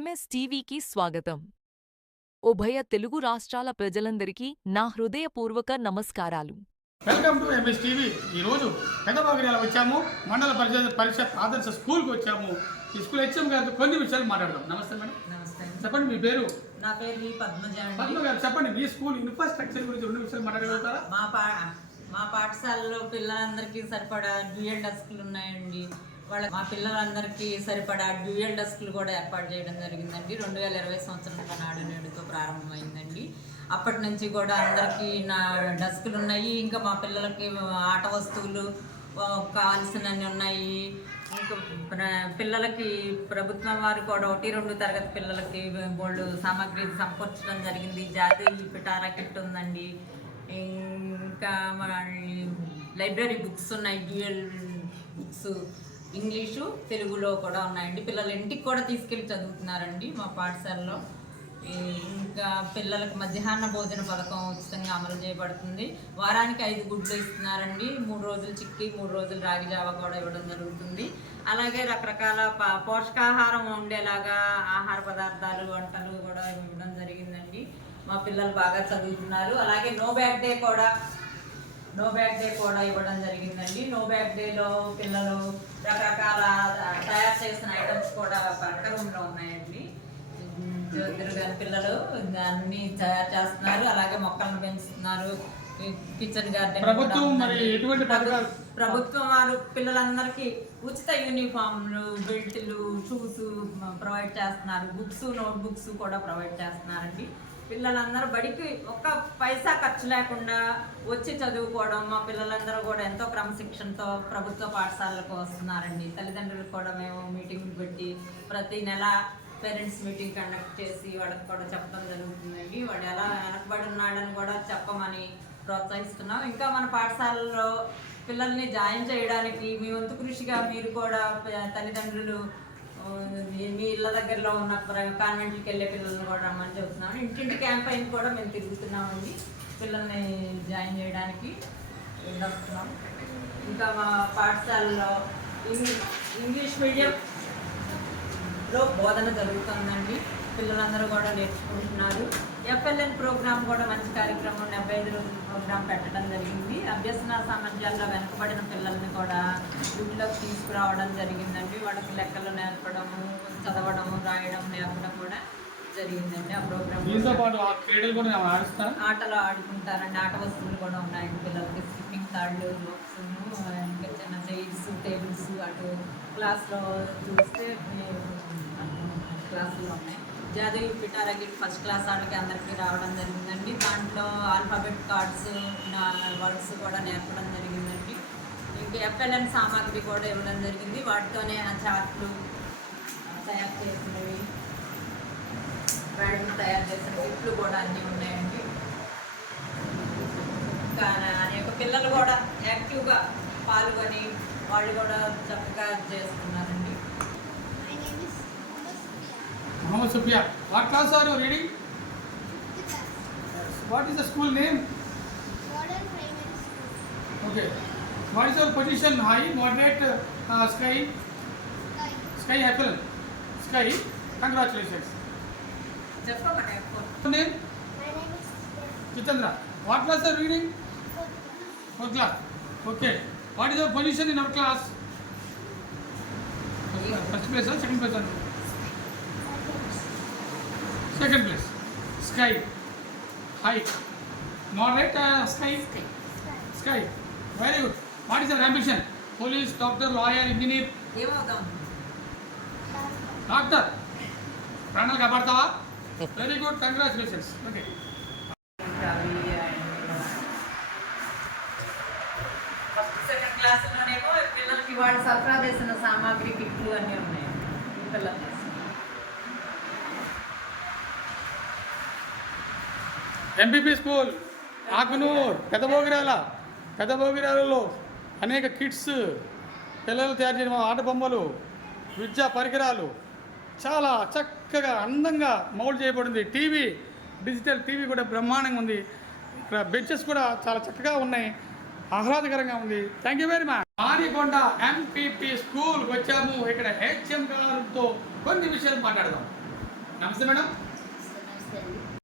MS టీవీకి స్వాగతం. ఉభయ తెలుగు రాష్ట్రాల ప్రజలందరికీ నా హృదయపూర్వక నమస్కారాలు. Welcome to MS TV. ఈరోజు పెద్దబాగిరియాల వచ్చాము. మండల పరిషత్ ఆదర్శ స్కూల్కి వచ్చాము. ఈ స్కూల్ హెచ్ఎం గారితో కొన్ని విషయాలు మాట్లాడదాం. నమస్తే మేడం. నమస్తే. చెప్పండి, మీ పేరు? నా పేరు పద్మజ. పద్మ గారు చెప్పండి, మీ స్కూల్ ఇన్ఫ్రాస్ట్రక్చర్ గురించి రెండు విషయాలు మాట్లాడగలుగుతారా? మా పాఠశాలలో పిల్లలందరికీ సరిపడా డ్యూయల్ డెస్క్లు ఉన్నాయండి. మా పిల్లలందరికీ సరిపడా డ్యూయల్ డెస్క్లు కూడా ఏర్పాటు చేయడం జరిగిందండి. 2020 సంవత్సరం నాడు నేడుతో ప్రారంభమైందండి. అప్పటి నుంచి కూడా అందరికీ నా డెస్క్లు ఉన్నాయి. ఇంకా మా పిల్లలకి ఆట వస్తువులు కావాల్సినవి ఉన్నాయి. ఇంకా పిల్లలకి ప్రభుత్వం వారు కూడా 1-2 తరగతి పిల్లలకి బోల్డ్ సామాగ్రి సమకూర్చడం జరిగింది. జాతీయ పిటారా కిట్ ఉందండి. ఇంకా మన లైబ్రరీ బుక్స్ ఉన్నాయి. డ్యూయల్ బుక్స్ ఇంగ్లీషు తెలుగులో కూడా ఉన్నాయండి. పిల్లలు ఇంటికి కూడా తీసుకెళ్ళి చదువుతున్నారండి మా పాఠశాలలో. ఇంకా పిల్లలకు మధ్యాహ్న భోజన పథకం ఉచితంగా అమలు చేయబడుతుంది. వారానికి 5 గుడ్లు ఇస్తున్నారండి. 3 రోజులు చిక్కి 3 రోజులు రాగి జావ కూడా ఇవ్వడం జరుగుతుంది. అలాగే రకరకాల పోషకాహారం ఉండేలాగా ఆహార పదార్థాలు వంటలు కూడా ఇవ్వడం జరిగిందండి. మా పిల్లలు బాగా చదువుతున్నారు. అలాగే నో బ్యాగ్ డే కూడా ఇవ్వడం జరిగిందండి. నో బ్యాగ్ డేలో పిల్లలు రకరకాల తయారు చేసిన ఐటమ్స్ కూడా వంట రూమ్లో ఉన్నాయండి. పిల్లలు అన్ని తయారు చేస్తున్నారు. అలాగే మొక్కలను పెంచుతున్నారు. కిచెన్ గార్డెన్ ప్రభుత్వం వారు పిల్లలందరికీ ఉచిత యూనిఫామ్లు, బెల్ట్లు, షూస్ ప్రొవైడ్ చేస్తున్నారు. బుక్స్, నోట్ బుక్స్ కూడా ప్రొవైడ్ చేస్తున్నారండి. పిల్లలందరూ బడికి ఒక్క పైసా ఖర్చు లేకుండా వచ్చి చదువుకోవడం, మా పిల్లలందరూ కూడా ఎంతో క్రమశిక్షణతో ప్రభుత్వ పాఠశాలకు వస్తున్నారండి. తల్లిదండ్రులకు కూడా మేము మీటింగ్ పెట్టి ప్రతి నెల పేరెంట్స్ మీటింగ్ కండక్ట్ చేసి వాళ్ళకి కూడా చెప్పడం జరుగుతుందండి. వాడు ఎలా వెనకబడి ఉన్నాడని కూడా చెప్పమని ప్రోత్సహిస్తున్నాం. ఇంకా మన పాఠశాలలో పిల్లల్ని జాయిన్ చేయడానికి మీ వంతు కృషిగా మీరు కూడా తల్లిదండ్రులు మీ ఇళ్ళ దగ్గరలో ఉన్న కాన్వెంట్కి వెళ్ళే పిల్లల్ని కూడా రమ్మని చెబుతున్నాము. ఇంటింటి క్యాంపైన్ కూడా మేము తిరుగుతున్నామండి. పిల్లల్ని జాయిన్ చేయడానికి వస్తున్నాం. ఇంకా మా పాఠశాలలో ఇంగ్లీష్ మీడియంలో బోధన జరుగుతుందండి. పిల్లలందరూ కూడా నేర్చుకుంటున్నారు. ఎఫ్ఎల్ఎన్ ప్రోగ్రామ్ కూడా మంచి కార్యక్రమం, 75 రోజుల ప్రోగ్రాం పెట్టడం జరిగింది. అభ్యసన సామర్థ్యాల్లో వెనకబడిన పిల్లల్ని కూడా వీటిలోకి తీసుకురావడం జరిగిందండి. వాళ్ళకి లెక్కలు నేర్పడము, చదవడము, రాయడం నేర్పడం కూడా జరిగిందండి. ఆ ప్రోగ్రామ్ ఆటలు ఆడుకుంటారండి. ఆట వస్తువులు కూడా ఉన్నాయండి పిల్లలకి. స్కిప్పింగ్ తాళ్ళు, బాక్స్, ఇంకా చిన్న చైర్స్, టేబుల్స్ అటు క్లాస్లో చూస్తే క్లాసులో ఉన్నాయి. జాతీయ పిటారా కిట్ ఫస్ట్ క్లాస్ వాళ్ళకి అందరికీ రావడం జరిగిందండి. దాంట్లో ఆల్ఫాబెట్ కార్డ్స్, వర్డ్స్ కూడా నేర్పడం జరిగిందండి. ఇంకా ఎఫ్ఎల్ఎన్ సామాగ్రి కూడా ఇవ్వడం జరిగింది. వాటితోనే చార్ట్లు తయారు చేసినవి, మేడం తయారు చేసిన కిట్లు కూడా అన్నీ ఉన్నాయండి. ఇంకా అనేక పిల్లలు కూడా యాక్టివ్గా పాల్గొని వాళ్ళు కూడా చక్కగా చేస్తున్నారండి. Mohammed Sufia. What class are you reading? What is the school name? Modern Primary School. Okay. What is your position? High, moderate, sky? Sky apple. Sky. Congratulations. Just for my phone. Your name? My name is Chitandra. What class are you reading? Fourth class. Okay. What is your position in our class? First place or second place? Second place. Sky. High. Moderate, sky. Sky. Very good. What is your ambition? Police, doctor, lawyer, engineer? ఏమవుతాం? Doctor. ప్రాణాలు కాపాడతావా? Very good. Congratulations. Okay. First second క్లాసులోనేమో పిల్లలకి వాళ్ళు సరఫరా చేసిన సామాగ్రి కిట్లు అన్నీ ఉన్నాయి పిల్లలకి. ఎంపీపీ స్కూల్ ఆకునూర్ పెద్దబోగిరాలలో అనేక కిట్స్, పిల్లలు తయారు చేయడం ఆట బొమ్మలు, విద్యా పరికరాలు చాలా చక్కగా అందంగా మౌల్డ్ చేయబడింది. టీవీ, డిజిటల్ టీవీ కూడా బ్రహ్మాండంగా ఉంది. ఇక్కడ బెంచెస్ కూడా చాలా చక్కగా ఉన్నాయి, ఆహ్లాదకరంగా ఉంది. Thank you very much. Marikonda MPP స్కూల్కి వచ్చాము. ఇక్కడ హెచ్ఎం గారితో కొన్ని విషయాలు మాట్లాడదాం. నమస్తే మేడం. నమస్తే అండి.